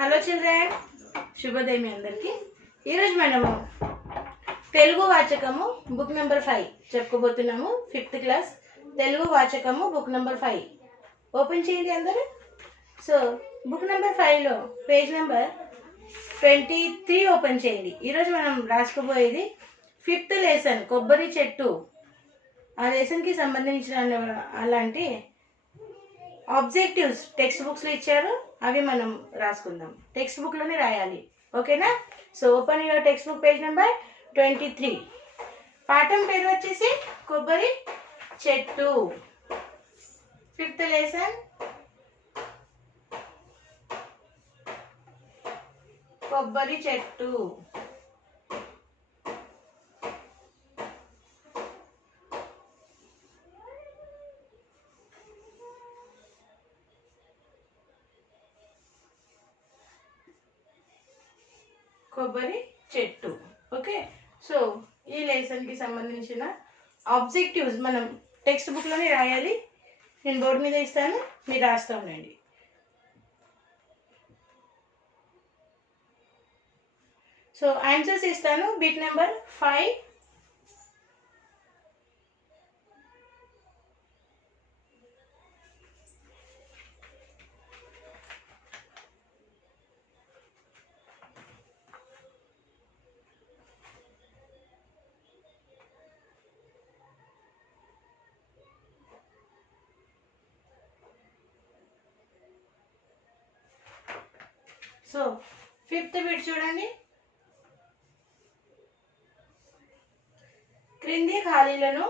Hello children, శుభోదయం మీ అందరికీ. ఈరోజు మనము తెలుగు వాచకము బుక్ నెంబర్ 5 చెప్పుకోబోతున్నాము. 5th క్లాస్ తెలుగు వాచకము బుక్ నెంబర్ 5 ఓపెన్ చేయండి అందరూ. సో బుక్ నెంబర్ 5లో పేజ్ నెంబర్ 23 ఓపెన్ చేయండి. ఈరోజు మనం రాసుకోబోయేది 5th లెసన్ కొబ్బరి చెట్టు. ఆ లెసన్కి సంబంధించిన అలాంటి ఆబ్జెక్టివ్స్ టెక్స్ట్ బుక్స్లో ఇచ్చారు, అవి మనం రాసుకుందాం. టెక్స్ట్ బుక్లోనే రాయాలి, ఓకేనా? So open your text book page number 23. పాఠం పేరు వచ్చేసి కొబ్బరి చెట్టు. 5th లెసన్ కొబ్బరి చెట్టు. కొబ్బరి చెట్టు, ఓకే. సో ఈ లెసన్కి సంబంధించిన ఆబ్జెక్టివ్స్ మనం టెక్స్ట్ బుక్లోనే రాయాలి. నేను బోర్డు మీద ఇస్తాను, మీరు రాస్తూ ఉండండి. సో ఆన్సర్స్ ఇస్తాను. Bit number 5, so 5th bit చూడండి. క్రింది ఖాళీలను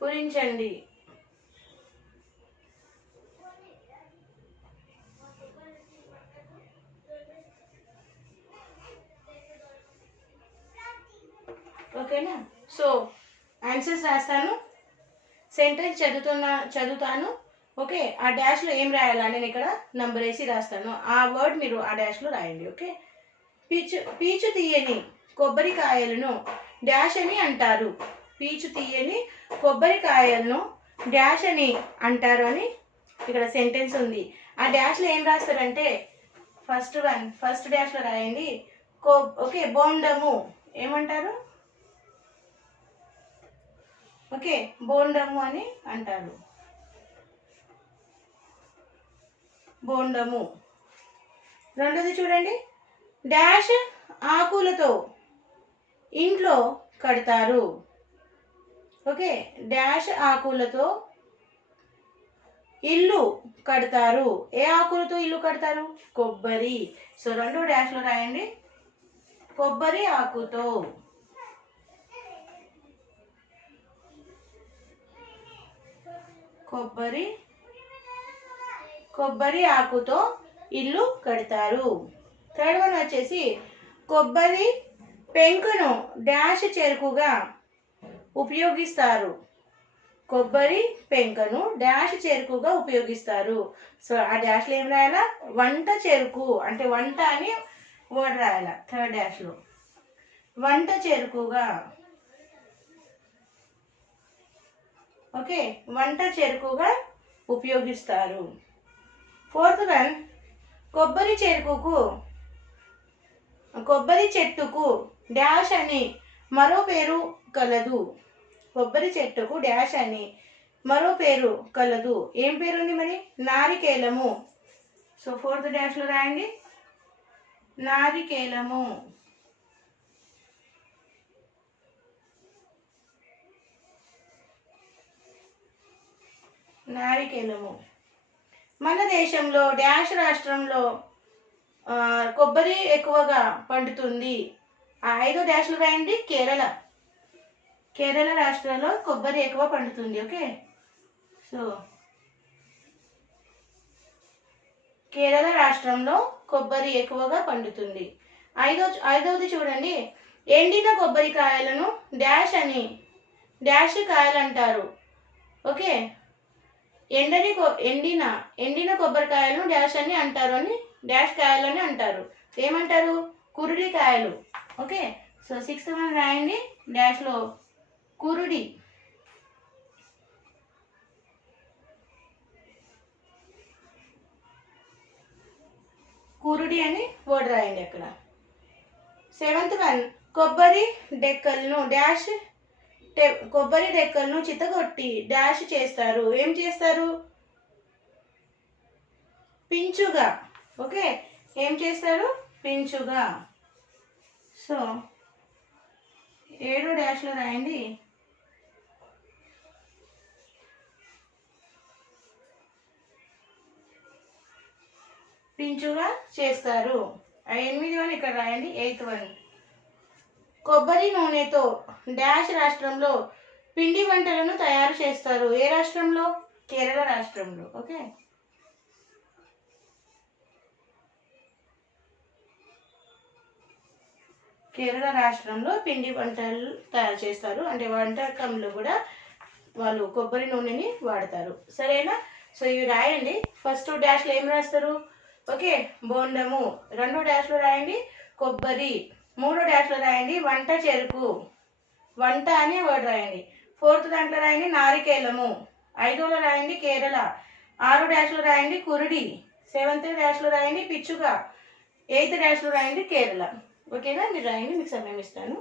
పూరించండి. ఓకేనా? సో ఆన్సర్స్ రాస్తాను, సెంటెన్స్ చదువుతాను, ఓకే. ఆ డాష్లో ఏం రాయాలా నేను ఇక్కడ నంబర్ వేసి రాస్తాను, ఆ వర్డ్ మీరు ఆ డాష్లో రాయండి, ఓకే. పీచు తీయని కొబ్బరికాయలను డాష్ అని అంటారు. పీచు తీయని కొబ్బరికాయలను డాష్ అని అంటారు అని ఇక్కడ సెంటెన్స్ ఉంది. ఆ డాష్లో ఏం రాస్తారంటే ఫస్ట్ డాష్లో రాయండి. ఓకే, బోండము ఏమంటారు? ఓకే, బోండము అని అంటారు. బోండము. రెండోది చూడండి. డాష్ ఆకులతో ఇంట్లో కడతారు. ఓకే, డాష్ ఆకులతో ఇల్లు కడతారు. ఏ ఆకులతో ఇల్లు కడతారు? కొబ్బరి. సో రెండో డాష్లో రాయండి, కొబ్బరి ఆకుతో. కొబ్బరి ఆకుతో ఇల్లు కడతారు. థర్డ్ వన్ వచ్చేసి కొబ్బరి పెంకును డాష్ చెరుకుగా ఉపయోగిస్తారు. కొబ్బరి పెంకను డాష్ చెరుకుగా ఉపయోగిస్తారు. సో ఆ డాష్లో ఏం రాయాలా? వంట చెరుకు అంటే వంట అని వర్డ్ రాయాలా థర్డ్ డాష్లో. వంట చెరుకుగా, ఓకే, వంట చెరుకుగా ఉపయోగిస్తారు. ఫోర్త్ వన్, కొబ్బరి చెట్టుకు డాష్ అని మరో పేరు కలదు. కొబ్బరి చెట్టుకు డాష్ అని మరో పేరు కలదు. ఏం పేరు ఉంది మరి? నారికేలము. సో ఫోర్త్ డాష్లో రాయండి, నారికేలము. నారికేలము. మన దేశంలో డాష్ రాష్ట్రంలో కొబ్బరి ఎక్కువగా పండుతుంది. ఆ 5వ డాష్లో రాయండి, కేరళ రాష్ట్రంలో కొబ్బరి ఎక్కువ పండుతుంది. ఓకే, సో కేరళ రాష్ట్రంలో కొబ్బరి ఎక్కువగా పండుతుంది. ఐదవది చూడండి. ఎండిన కొబ్బరికాయలను డాష్ కాయలు అంటారు. ఓకే, ఎండిన కొబ్బరికాయలను డాష్ అని అంటారు అని డాష్ కాయలని అంటారు. ఏమంటారు? కురుడికాయలు. ఓకే, సో 6th వన్ రాయండి డాష్లో కురుడి. కురుడి అని వర్డ్ రాయండి అక్కడ. 7th వన్ కొబ్బరి డెక్కలను డాష్ కొబ్బరి డెక్కలను చితగొట్టి డాష్ చేస్తారు. ఏం చేస్తారు? పించుగా. ఓకే, ఏం చేస్తారు? పించుగా. సో 7 డాష్లో రాయండి పించుగా చేస్తారు. 8th వన్ ఇక్కడ రాయండి. 8th వన్ కొబ్బరి నూనెతో డాష్ రాష్ట్రంలో పిండి వంటలను తయారు చేస్తారు. ఏ రాష్ట్రంలో? కేరళ రాష్ట్రంలో. ఓకే, కేరళ రాష్ట్రంలో పిండి వంటలు తయారు చేస్తారు. అంటే వంటకంలో కూడా వాళ్ళు కొబ్బరి నూనెని వాడతారు. సరేనా? సో ఇవి రాయండి. ఫస్ట్ డాష్లో ఏం రాస్తారు? ఓకే, బోండము. 2 డాష్లో రాయండి కొబ్బరి. 3 డాష్లో రాయండి వంట చెరుకు. వంట అనే వర్డ్ రాయండి. 4th దాంట్లో రాయండి నారికేలము. 5లో రాయండి కేరళ. 6 డాష్లో రాయండి కురుడి. 7th డాష్లో రాయండి పిచ్చుగా. 8th డాష్లో రాయండి కేరళ. ఓకేనా? మీరు రాయండి, మీకు సమయం ఇస్తాను.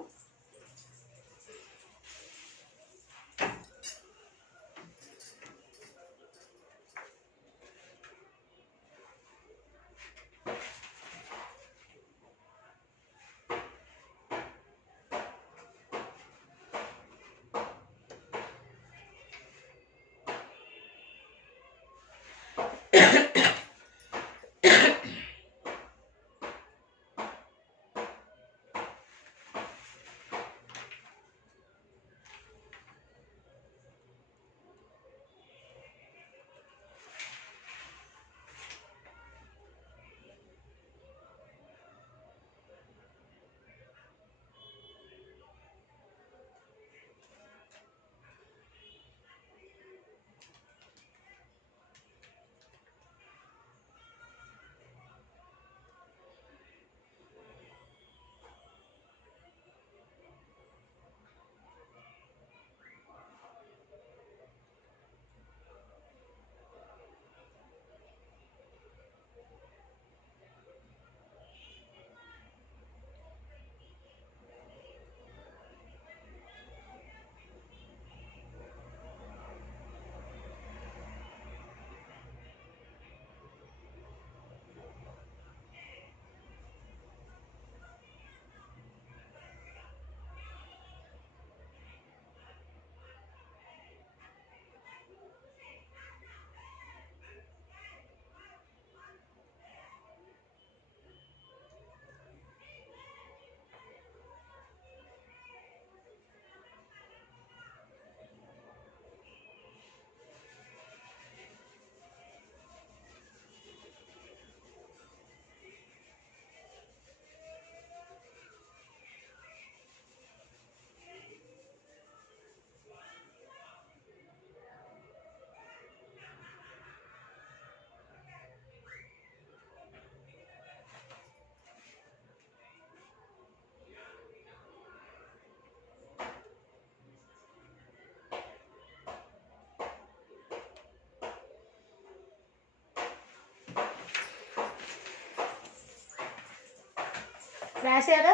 రాశారా?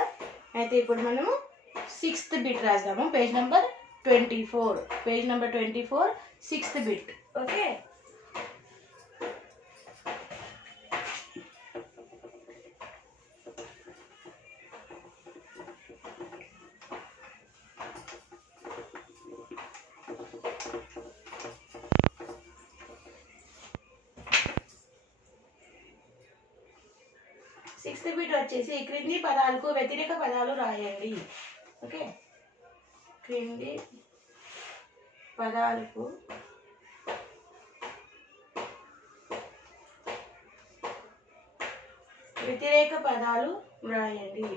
అయితే ఇప్పుడు మనము 6th బిట్ రాద్దాము. Page number 24. Page number 24, 6th bit. Okay, sixth bit వచ్చేసి క్రింది పదాలకు వ్యతిరేక పదాలు రాయండి. ఓకే, క్రింది పదాలకు వ్యతిరేక పదాలు రాయండి.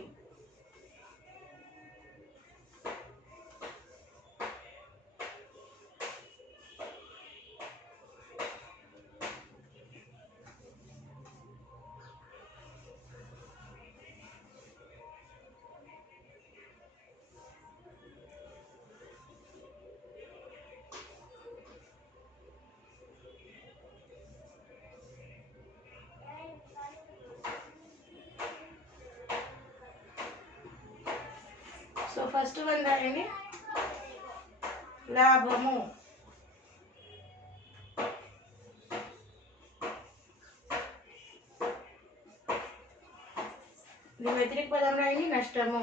ఫస్ట్ వన్ రాయండి, లాభము. ఇది వ్యతిరేక పదం రాయండి, నష్టము.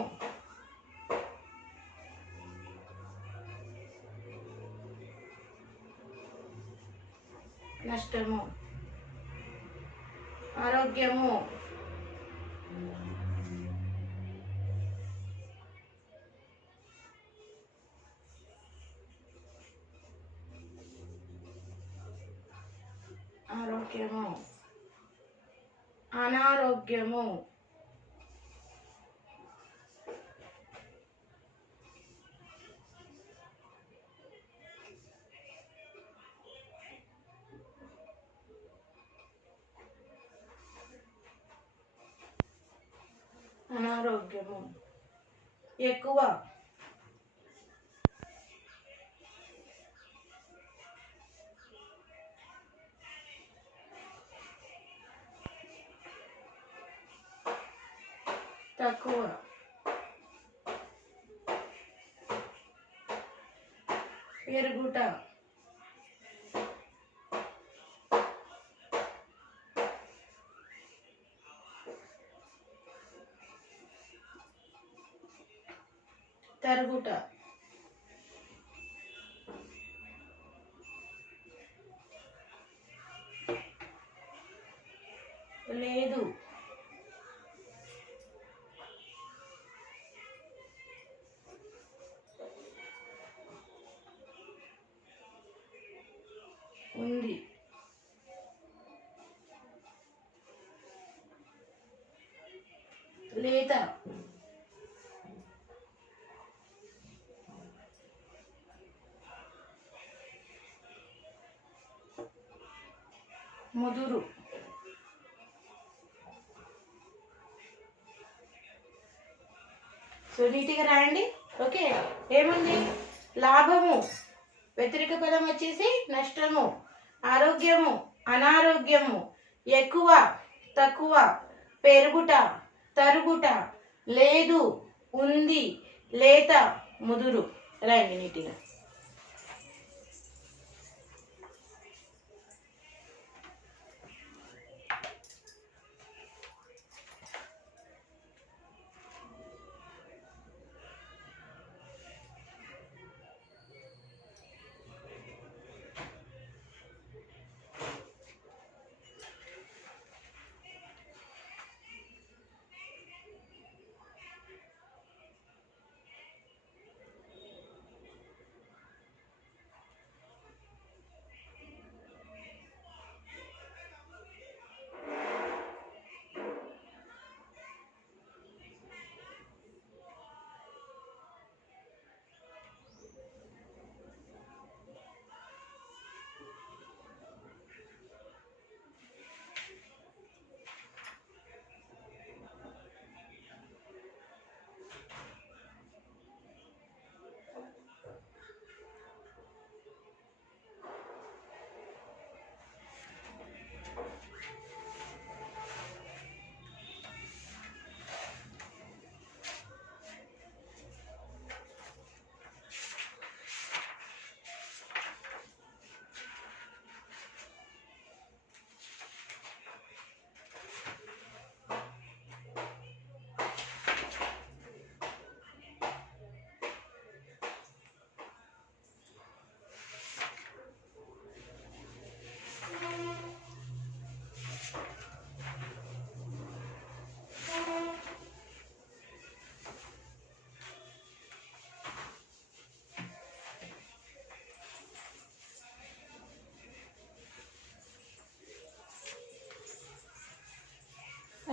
నష్టము. ఆరోగ్యము. ఆరోగ్యము. అనారోగ్యము. అనారోగ్యము. ఎక్కువ. తక్కువ. పెరుగుట. తరుగుట. లేదు. ఉంది. లేత. ముదురు. సో నీట్గా రాయండి. ఓకే, ఏముంది? లాభము, వ్యతిరేక పదం వచ్చేసి నష్టము, ఆరోగ్యము, అనారోగ్యము, ఎక్కువ, తక్కువ, పెరుగుట, తరుగుట, లేదు, ఉంది, లేత, ముదురు. రాయండి నీట్గా.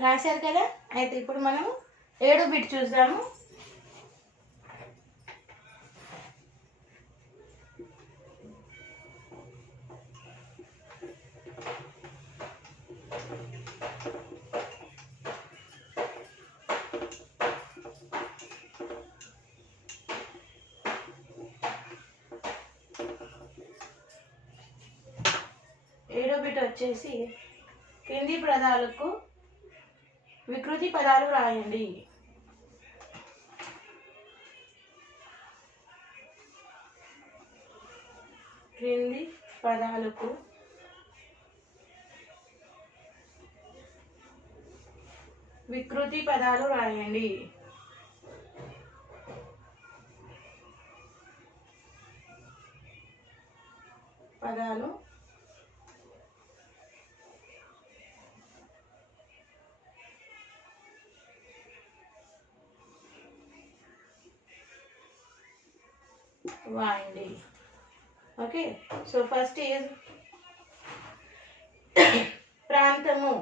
రాశారు కదా. అయితే ఇప్పుడు మనం 7వ బిట్ చూద్దాము. ఏడో బిట్ వచ్చేసి కింది పదాలకు వికృతి పదాలు రాయండి. క్రింది పదాలకు వికృతి పదాలు రాయండి. పదాలు వాయండి. ఓకే, సో ఫస్ట్ ఈజ్ ప్రాంతము.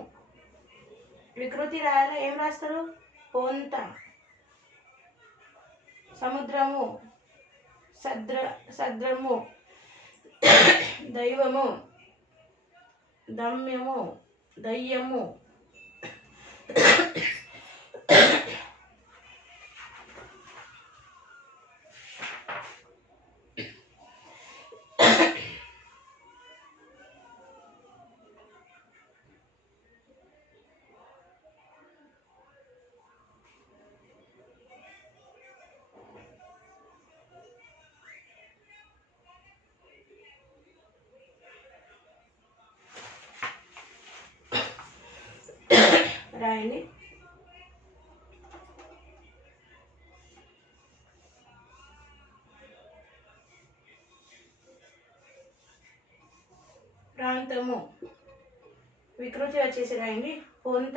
వికృతి రాయాల, ఏం రాస్తారు? పొంత. సముద్రము, సద్రము, దైవము, దమ్యము, దయ్యము, రాయండి. ప్రాంతము వికృతి వచ్చేసి రాయండి పొంత.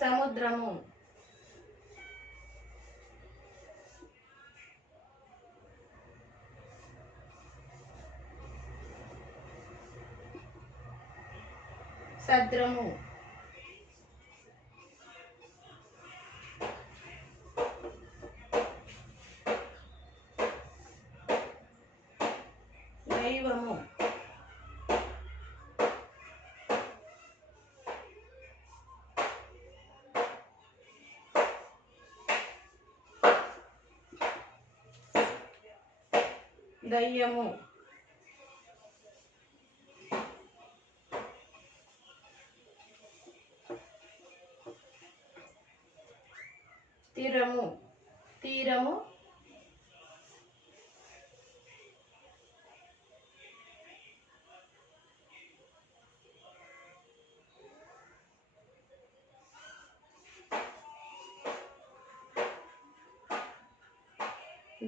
సముద్రము, సద్రము, దైవము, దయ్యము, తీరము, తీరము,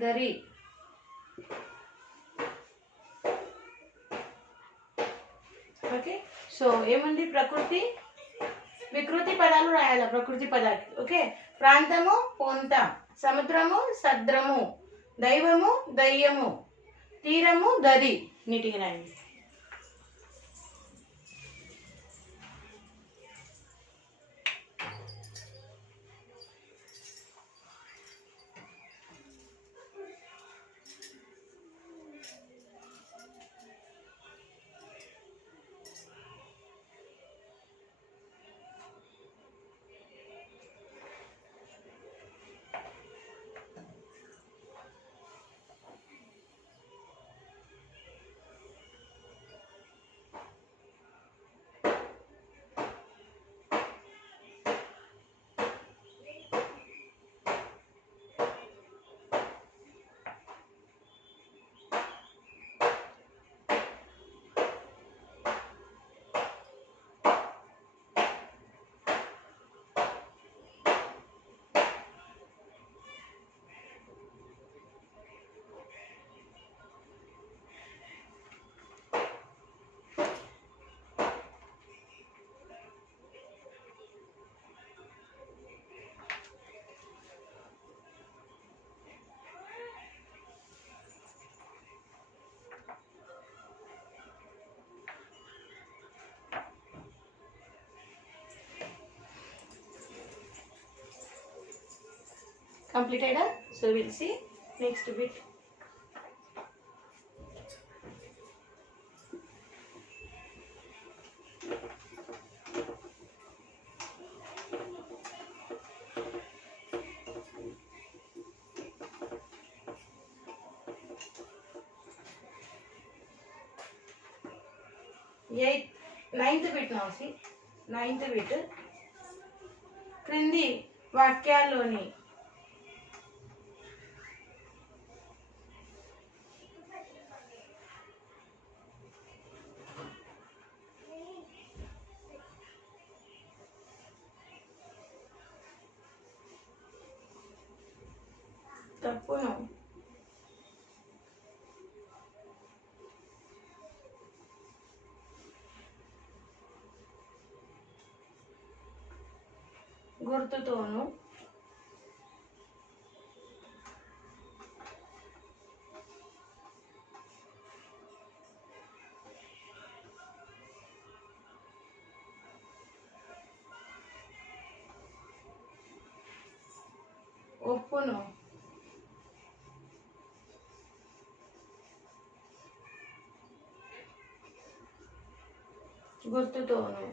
దరి. ఓకే, సో ఏముంది? ప్రకృతి వికృతి పదాలు రాయాలి. ప్రకృతి పదాలు. ఓకే, ప్రాంతము పొంత, సముద్రము సద్రము, దైవము దయ్యము, తీరము దరి. నీటికి రాయండి. Completed. So we'll see next bit. Ninth bit నౌసి నైన్త్ బిట్ క్రింది వాక్యాల్లోని తప్పును గుర్తుతోను ఒప్పును గుర్తుతోను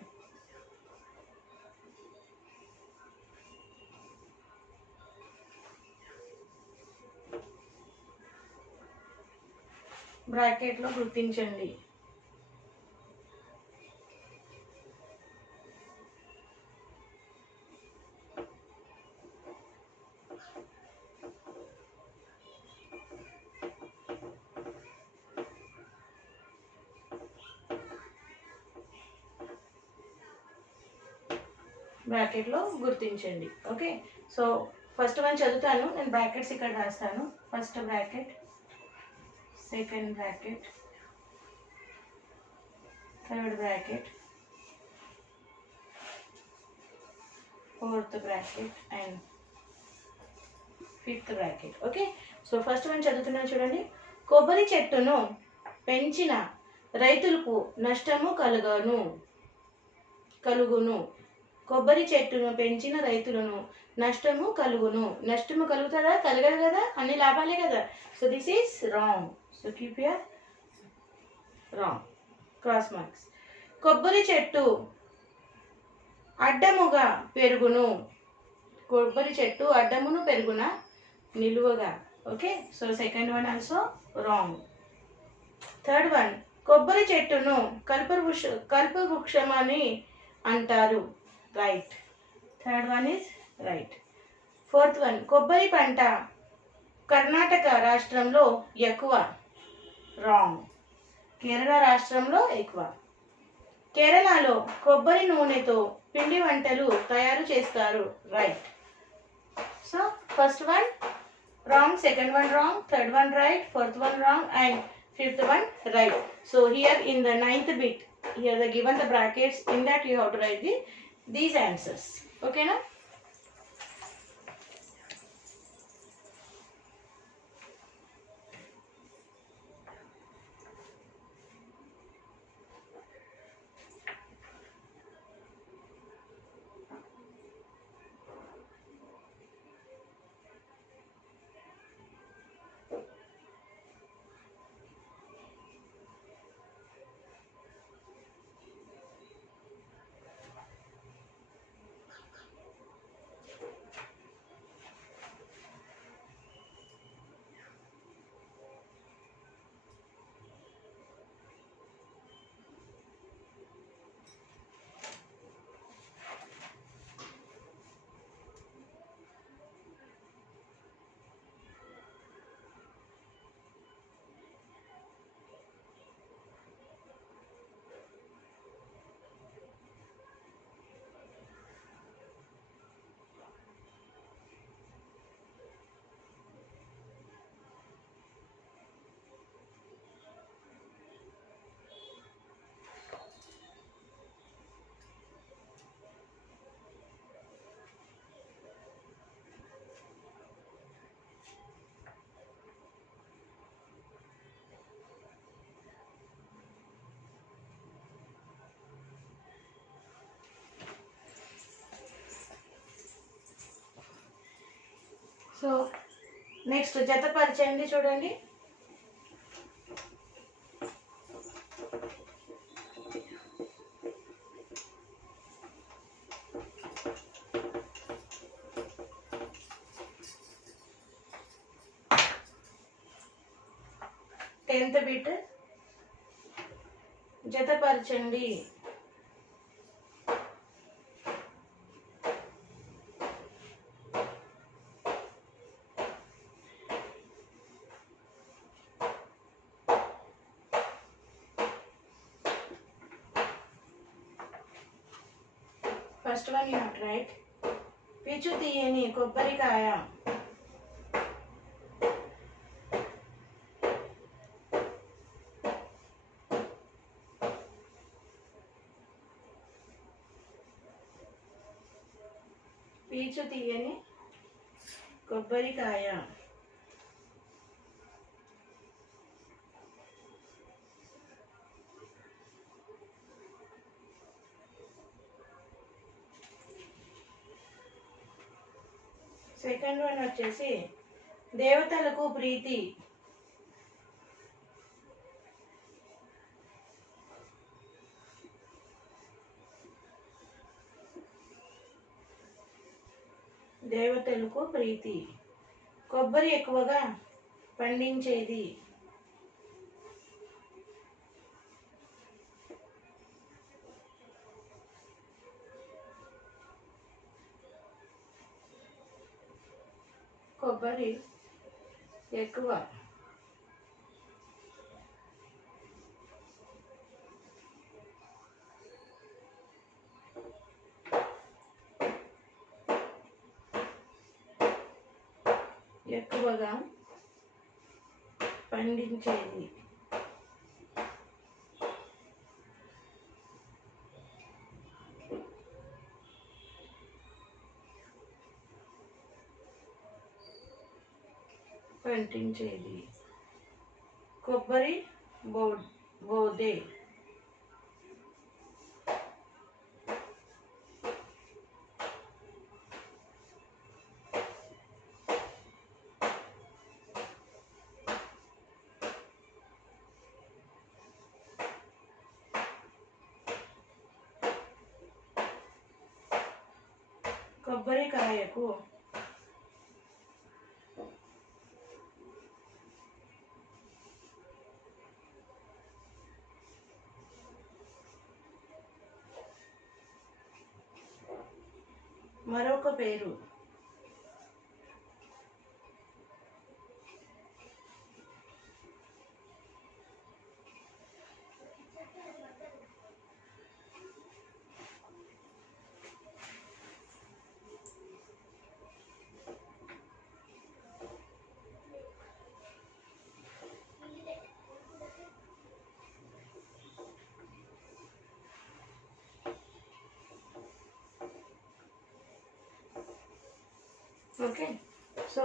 బ్రాకెట్లో గుర్తించండి. బ్రాకెట్లో గుర్తించండి. ఓకే, సో ఫస్ట్ వన్ చదువుతాను, నేను బ్రాకెట్స్ ఇక్కడ రాస్తాను. First bracket, second bracket, third bracket, fourth bracket and fifth bracket. Okay, so first one చదువుతున్నాను చూడండి. కొబ్బరి చెట్టును పెంచిన రైతులకు నష్టము కలుగును. కొబ్బరి చెట్టును పెంచిన రైతులను నష్టము కలుగును. నష్టము కలుగుతుందా? కలగదు కదా, అన్ని లాభాలే కదా. So this is wrong. So keep here wrong, cross marks. కొబ్బరి చెట్టు అడ్డముగా పెరుగును. కొబ్బరి చెట్టు అడ్డమును పెరుగున నిలువగా. Okay, so second one also wrong. Third one, కొబ్బరి చెట్టును కల్పవృక్షమని అంటారు. Right. Third one is right. Fourth one, కొబ్బరి పంట కర్ణాటక రాష్ట్రంలో ఎక్కువ. రాంగ్. కేరళ రాష్ట్రంలో ఎక్కువ. కేరళలో కొబ్బరి నూనెతో పిండి వంటలు తయారు చేస్తారు. Right. So first one wrong, second one wrong, third one right, fourth one wrong and fifth one right. So here in the ninth bit, here the given the brackets, in that you have to write these answers. Okay na? So next జతపరచండి చూడండి. Tenth bit జతపరచండి. First one you have right. పీచు తీయని కొబ్బరికాయ. పీచు తీయని కొబ్బరికాయ. Second one వచ్చేసి దేవతలకు ప్రీతి. దేవతలకు ప్రీతి. కొబ్బరి ఎక్కువగా పండించేది. కొబ్బరి ఎక్కువ ఎక్కువగా పండించేది. పండించేది. కొబ్బరి బోదే. కొబ్బరికాయకు మరొక పేరు. ఓకే, సో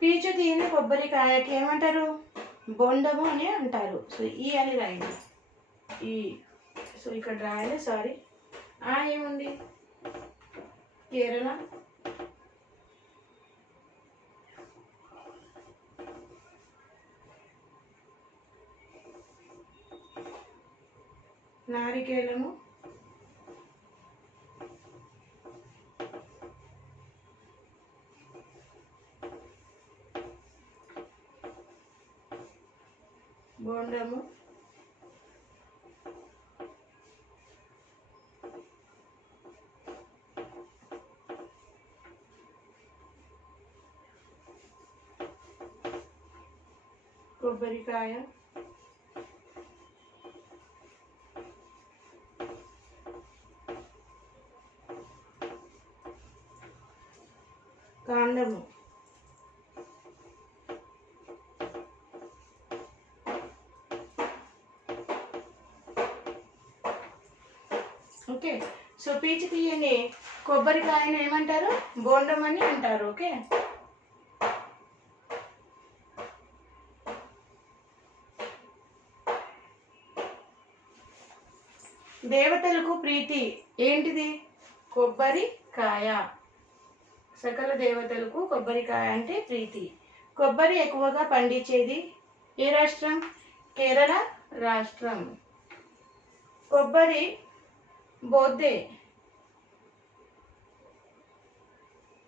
పీచు తీయని కొబ్బరికాయకి ఏమంటారు? బొండము అని అంటారు. సో ఈ అని రాయండి. ఈ సో ఇక్కడ రాయాలి. సారీ, ఏముంది? కేరళ. నారికేలము. బోండము. కొబ్బరికాయ. కాండము. ఓకే, సో పీచు తీయని కొబ్బరికాయను ఏమంటారు? బోండం అని అంటారు. ఓకే, దేవతలకు ప్రీతి ఏంటిది? కొబ్బరికాయ. సకల దేవతలకు కొబ్బరికాయ అంటే ప్రీతి. కొబ్బరి ఎక్కువగా పండించేది ఏ రాష్ట్రం? కేరళ రాష్ట్రం. కొబ్బరి బోందే.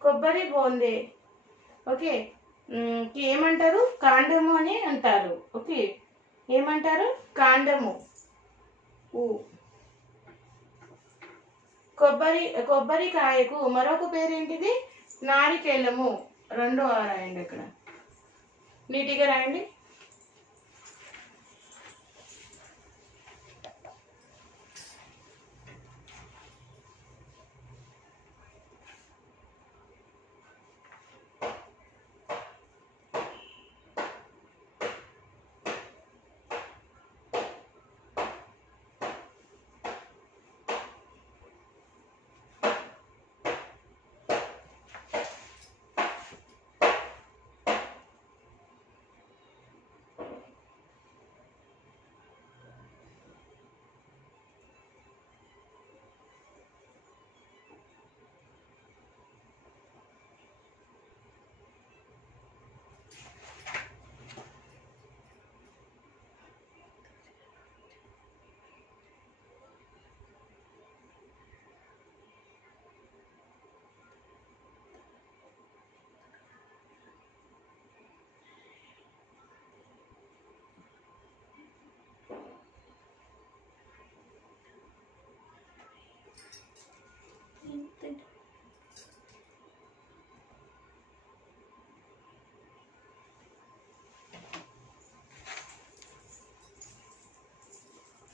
కొబ్బరి బోందే. ఓకే, ఏమంటారు? కాండము అని అంటారు. ఓకే, ఏమంటారు? కాండము. కొబ్బరికాయకు మరొక పేరు ఏంటిది? నారికేలము. 2 రాయండి అక్కడ. నీట్గా రాయండి.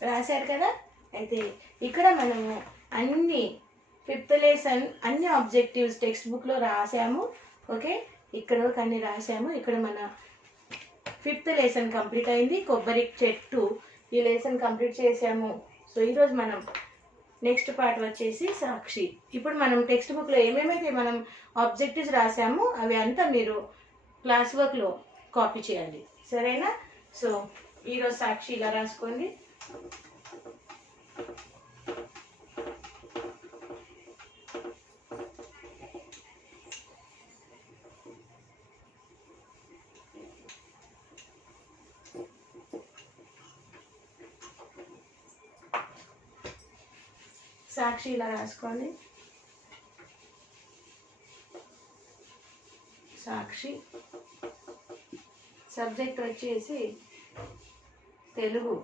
రాశారు కదా. అయితే ఇక్కడ మనము అన్ని 5th లెసన్ అన్ని ఆబ్జెక్టివ్స్ టెక్స్ట్ బుక్లో రాసాము. ఓకే, ఇక్కడ అన్ని రాసాము. ఇక్కడ మన 5th లెసన్ కంప్లీట్ అయింది. కొబ్బరి చెట్టు ఈ లెసన్ కంప్లీట్ చేసాము. సో ఈరోజు మనం నెక్స్ట్ పార్ట్ వచ్చేసి సాక్షి. ఇప్పుడు మనం టెక్స్ట్ బుక్లో ఏమేమైతే మనం ఆబ్జెక్టివ్స్ రాసామో అవి అంతా మీరు క్లాస్ వర్క్లో కాపీ చేయాలి, సరేనా? సో ఈరోజు సాక్షి ఇలా రాసుకోండి. సాక్షి ఇలా రాసుకోండి. సాక్షి సబ్జెక్ట్ వచ్చేసి తెలుగు,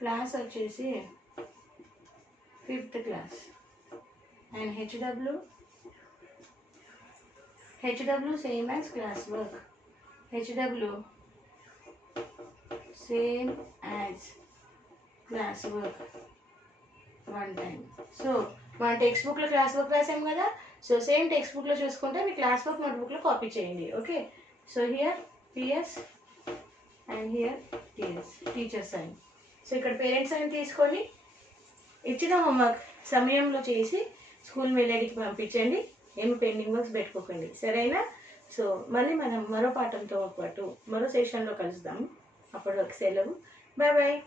క్లాస్ వచ్చేసి 5th class. And HW same as class work. HW same as class work 1 time. So మన టెక్స్ట్ బుక్లో క్లాస్ వర్క్ రాసాం కదా. సో సేమ్ టెక్స్ట్ బుక్లో చూసుకుంటే మీ క్లాస్ వర్క్ నోట్బుక్లో కాపీ చేయండి. Okay, so here PS and here TS, teacher sign. So ఇక్కడ పేరెంట్స్ సైన్ తీసుకొని ఇచ్చిన హోంవర్క్ సమయంలో చేసి స్కూల్ మెయిల్ ఐడికి పంపించండి. ఏమి పెండింగ్ వర్క్స్ పెట్టుకోకండి, సరేనా? సో మళ్ళీ మనం మరో పాఠంతో పాటు మరో సెషన్లో కలుద్దాము. అప్పటి వరకు సెలవు. Bye bye.